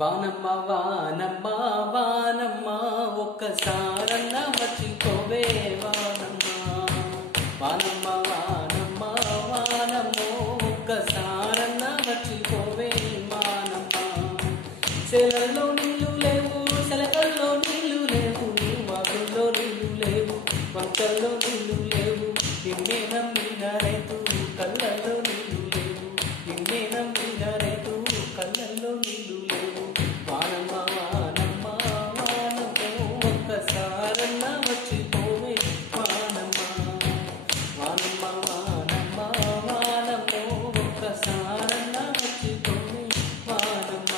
వానమ్మ వానమ్మ వానమ్మ ఒక్కసారన్న మర్చిపోవే వానమ్మ వానమ్మ వానమ్మ వానమ్మ ఒక్కసారన్న మర్చిపోవే వానమ్మ సెలల్లో నీళ్ళు లేవు సెలకల్లో నీళ్ళు లేవు వాగుల్లో నీళ్ళు లేవు వంకల్లో నీళ్ళు లేవు నిన్నే నమ్మిన రైతు కళ్ళల్లో నీళ్ళు లేవు నిన్నే నమ్మిన రైతు కళ్ళల్లో నీళ్ళు లేవు వానమ్మ వానమ్మ వానమ్మ ఒక్కసారన్న మర్చిపోవే వానమ్మ వానమ్మ వానమ్మ వానమ్మ ఒక్కసారన్న మర్చిపోవే వానమ్మ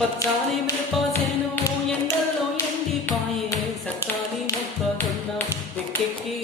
పచ్చాని మిరపసేను ఎండల్లో ఎండిపాయే సత్తాని మొక్కజొన్న ఎక్కెక్కి